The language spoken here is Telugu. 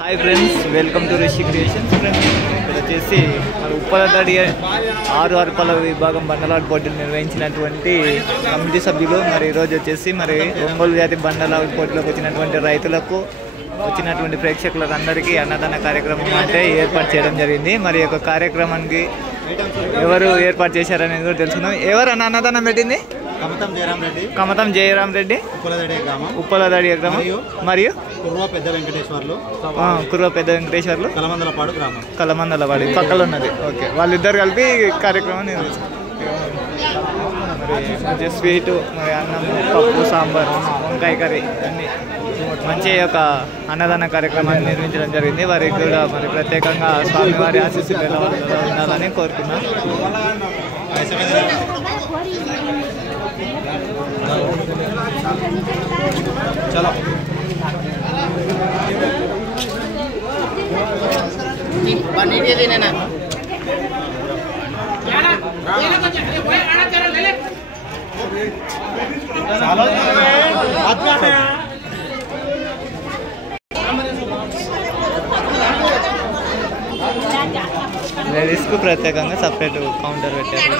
Hi friends, welcome to Rishi creations. Friends, ఇక్కడ వచ్చేసి మన ఉప్పలదడి ఆరు పళ్ళ విభాగం బండలాట పోటీలు నిర్వహించినటువంటి కమిటీ సభ్యులు మరి ఈరోజు వచ్చేసి మరి ఒంగోలు జాతి బండలాట పోటీలకు వచ్చినటువంటి రైతులకు వచ్చినటువంటి ప్రేక్షకులకు అందరికీ అన్నదాన కార్యక్రమం అంటే ఏర్పాటు చేయడం జరిగింది. మరి యొక్క కార్యక్రమానికి ఎవరు ఏర్పాటు చేశారనేది కూడా తెలుసుకుందాం. ఎవరు అన్నదానం పెట్టింది? కమతం జయరాం రెడ్డి, ఉప్పలదడి గ్రామం మరియు కుర్వ పెద్ద వెంకటేశ్వర్లు కలమందలపాడు పక్కన ఉన్నది. ఓకే, వాళ్ళిద్దరు కలిపి కార్యక్రమం మరి స్వీటు, మరి అన్నం, పప్పు, సాంబార్, వంకాయ కర్రీ అన్ని మంచి యొక్క అన్నదాన కార్యక్రమాన్ని నిర్వహించడం జరిగింది. వారికి కూడా మరి ప్రత్యేకంగా స్వామివారి ఆశీస్సులు ఎలా ఉండాలని కోరుకున్నాం. చలో లేడీస్కు ప్రత్యేకంగా సపరేట్ కౌంటర్ పెట్టారు.